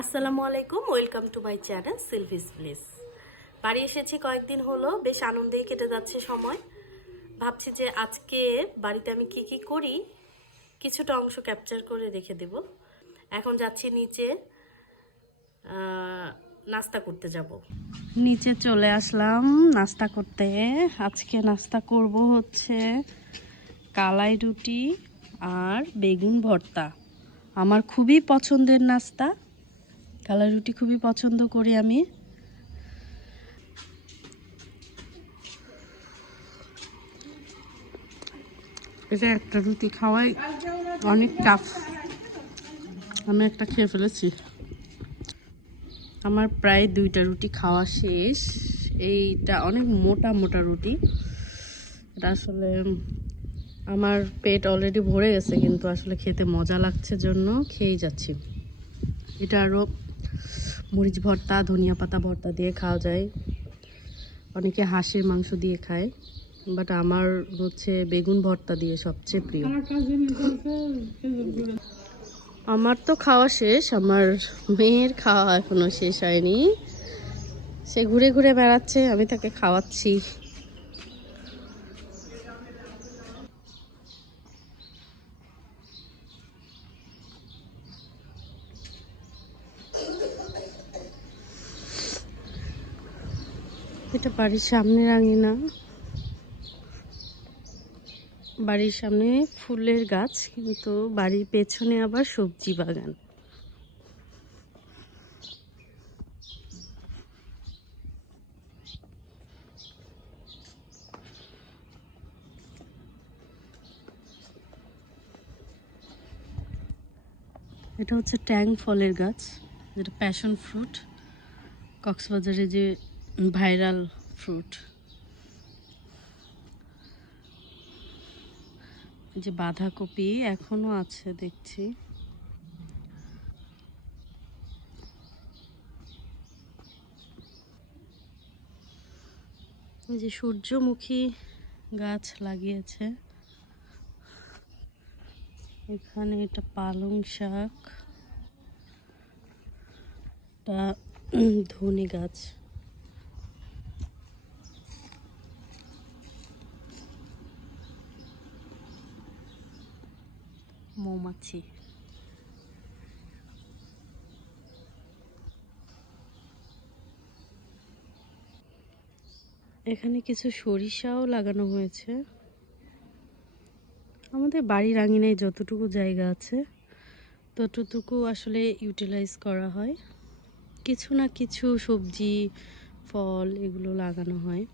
আসসালামু আলাইকুম, welcome to my channel Silvi's Bliss. বাড়ি এসেছি কয়েকদিন হলো, বেশ আনন্দেই কেটে যাচ্ছে সময়। ভাবছি যে আজকে বাড়িতে আমি কি কি করি কিছুটা অংশ ক্যাপচার করে রেখে দেব। এখন যাচ্ছি নিচে, নাস্তা করতে যাব। নিচে চলে আসলাম নাস্তা করতে। আজকে নাস্তা করব হচ্ছে কালাই রুটি আর বেগুন ভর্তা। আমার খুবই পছন্দের নাস্তা, কালাই রুটি খুবই পছন্দ করি আমি। এটা একটা রুটি খাওয়াই অনেক টাফ। আমি একটা খেয়ে ফেলেছি। আমার প্রায় 2টা রুটি খাওয়া শেষ। এইটা অনেক মোটা মোটা রুটি। এটা আসলে আমার পেট অলরেডি ভরে গেছে, কিন্তু আসলে খেতে মজা লাগছে জন্য খেয়েই যাচ্ছি। এটা আরও মরিচ ভর্তা, ধনিয়া পাতা ভর্তা দিয়ে খাওয়া যায়। অনেকে হাঁসের মাংস দিয়ে খায়, বাট আমার হচ্ছে বেগুন ভর্তা দিয়ে সবচেয়ে প্রিয়। আমার তো খাওয়া শেষ, আমার মেয়ের খাওয়া এখনো শেষ হয়নি। সে ঘুরে ঘুরে বেড়াচ্ছে, আমি তাকে খাওয়াচ্ছি। এটা বাড়ির সামনের আঙিনা। বাড়ির সামনে ফুলের গাছ, কিন্তু বাড়ির পেছনে আবার সবজি বাগান। এটা হচ্ছে ট্যাং ফলের গাছ, যেটা প্যাশন ফ্রুট, কক্সবাজারে যে ভাইরাল ফ্রুট। যে বাঁধাকপি এখনো আছে দেখছি। যে সূর্যমুখী গাছ লাগিয়েছে এখানে। এটা পালং শাক, এটা ধনে গাছ। মৌমাছি। এখানে কিছু সরিষাও লাগানো হয়েছে। আমাদের বাড়ির আঙিনায় যতটুকু জায়গা আছে ততটুকু আসলে ইউটিলাইজ করা হয়। কিছু না কিছু সবজি, ফল এগুলো লাগানো হয়।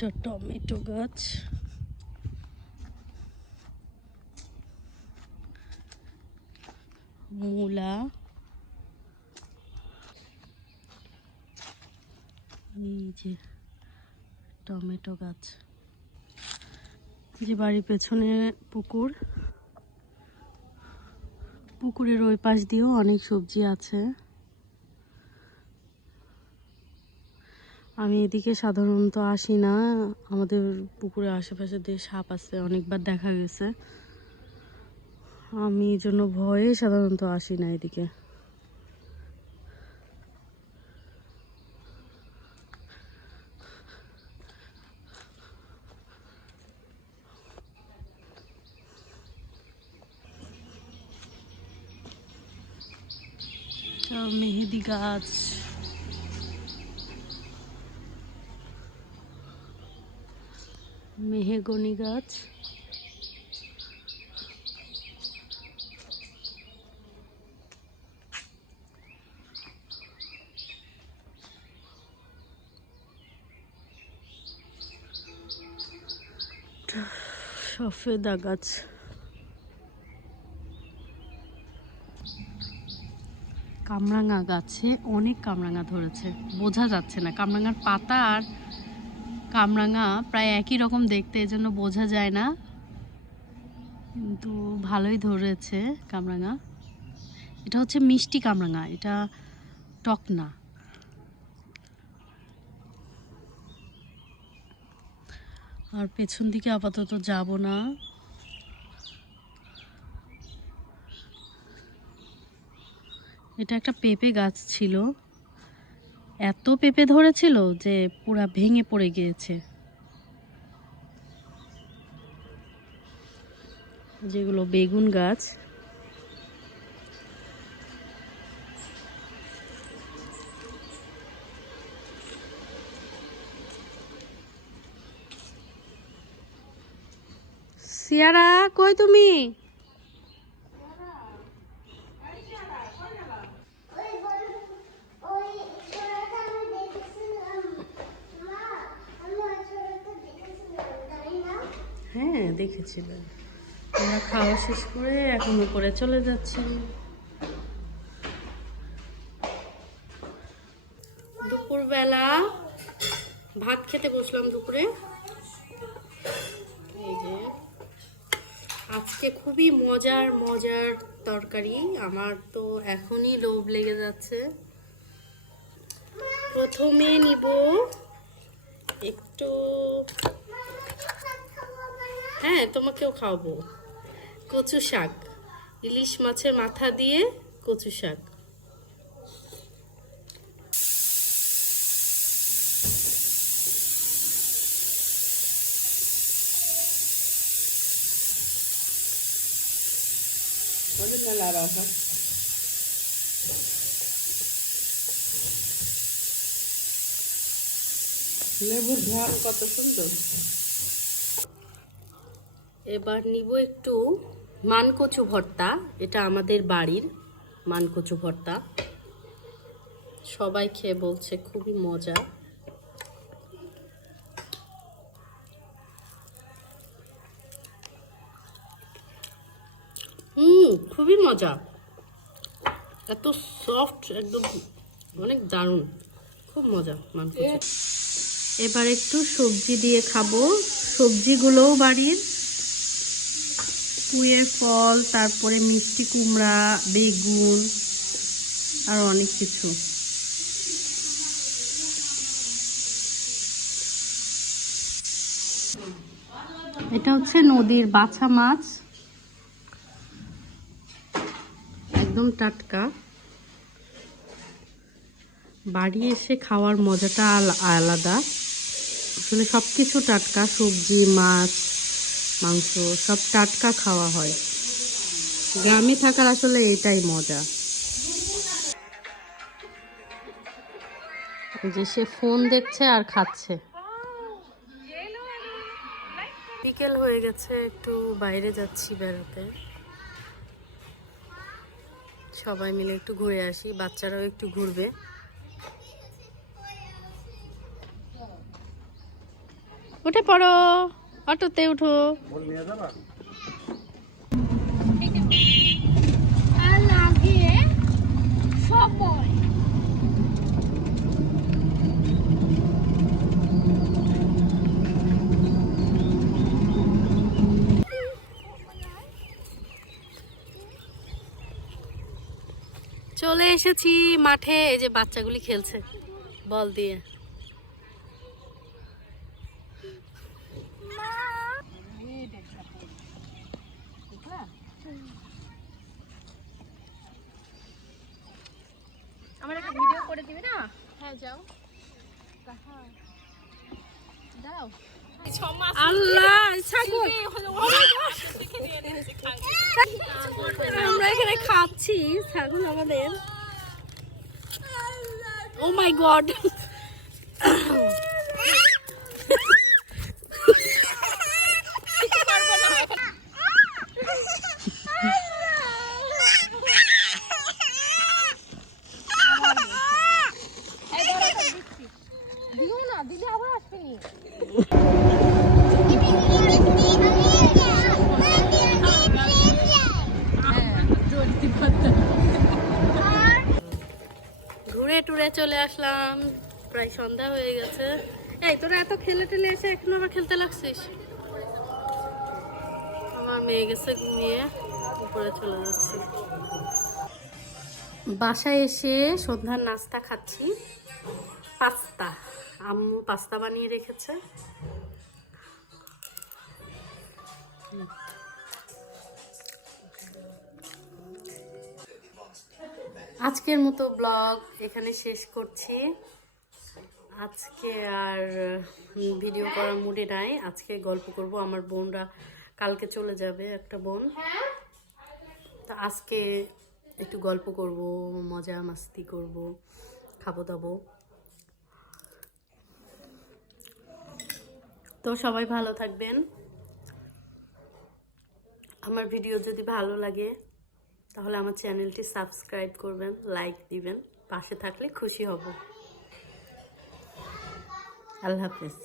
এটা টমেটো গাছ। মূলা, এই যে টমেটো গাছ। যে বাড়ির পেছনে পুকুর, পুকুরের ওই পাশ দিয়েও অনেক সবজি আছে। আমি এদিকে সাধারণত আসি না, আমাদের পুকুরের আশেপাশে দিয়ে সাপ আছে, অনেকবার দেখা গেছে। আমি এই জন্য ভয়ে সাধারণত আসি না এদিকে। মেহেদি গাছ, মেহগনি গাছ, সফেদা গাছ। কামরাঙা গাছে অনেক কামরাঙা ধরেছে, বোঝা যাচ্ছে না। কামরাঙার পাতা আর কামরাঙা প্রায় একই রকম দেখতে, এজন্য বোঝা যায় না, কিন্তু ভালোই ধরেছে কামরাঙা। এটা হচ্ছে মিষ্টি কামরাঙা, এটা টক না। আর পেছন দিকে আপাতত যাব না, এটা একটা পেঁপে গাছ ছিল, এত পেঁপে ধরেছিল যে পুরা ভেঙে পড়ে গিয়েছে। যেগুলো বেগুন গাছ। সিয়ারা কই তুমি? হ্যাঁ দেখেছিলাম। আমরা খাওয়া শেষ করে এখন উপরে চলে যাচ্ছি। দুপুরবেলা ভাত খেতে বসলাম দুপুরে। এই যে আজকে খুবই মজার মজার তরকারি, আমার তো এখনই লোভ লেগে যাচ্ছে। প্রথমে নিব একটু, হ্যাঁ তোমাকেও খাওয়াবো, কচু শাক, ইলিশ মাছের মাথা দিয়ে কচু শাক। লেবুর ঘ্রাণ কত সুন্দর। এবার নিব একটু মানকচু ভর্তা, এটা আমাদের বাড়ির মানকচু ভর্তা, সবাই খেয়ে বলছে খুবই মজা। খুবই মজা, এত সফট, একদম অনেক দারুণ, খুব মজা মানকচু। এবার একটু সবজি দিয়ে খাবো, সবজিগুলোও বাড়ির, পুঁইয়ের ফল, তারপরে মিষ্টি কুমড়া, বেগুন আর অনেক কিছু। এটা হচ্ছে নদীর বাছা মাছ, একদম টাটকা। বাড়ি এসে খাওয়ার মজাটা আলাদা, আসলে সবকিছু টাটকা, সবজি মাছ মাংস সব টাটকা খাওয়া হয়। গ্রামে থাকার আসলে এটাই মজা। যে সে ফোন দেখছে আর খাচ্ছে। বিকেল হয়ে গেছে, একটু বাইরে যাচ্ছি বেড়াতে, সবাই মিলে একটু ঘুরে আসি, বাচ্চারাও একটু ঘুরবে। উঠে পড়ো, অটোতে উঠো। চলে এসেছি মাঠে, এই যে বাচ্চাগুলি খেলছে বল দিয়ে। আমার একটা ভিডিও করে দিবি না? হ্যাঁ যাও, দাও। আল্লাহ, ছাগল! আমরা এখানে খাচ্ছি, ছাগল আমাদের। ও মাই গড, দিও না, দিলে আবার আসবেনি। ঘুরে টুরে চলে আসলাম, প্রায় সন্ধ্যা হয়ে গেছে। এই তোরা এত খেলে টেলে এসে এখন আবার খেলতে লাগছিস? আমার মেয়ে গেছে ঘুমিয়ে, উপরে চলে যাচ্ছে। বাসায় এসে সন্ধ্যার নাস্তা খাচ্ছি, পাস্তা। আম্মু পাস্তা বানিয়ে রেখেছে। আজকের মতো ব্লগ এখানে শেষ করছি। আজকে আর ভিডিও করার মুডে নাই। আজকে গল্প করব। আমার বোনরা কালকে চলে যাবে, একটা বোন। তা আজকে একটু গল্প করব, মজা মাস্তি করব, খাবো দাবো। তো সবাই ভালো থাকবেন। আমার ভিডিও যদি ভালো লাগে তাহলে আমার চ্যানেলটি সাবস্ক্রাইব করবেন, লাইক দিবেন, পাশে থাকলে খুশি হব। আল্লাহ হাফেজ।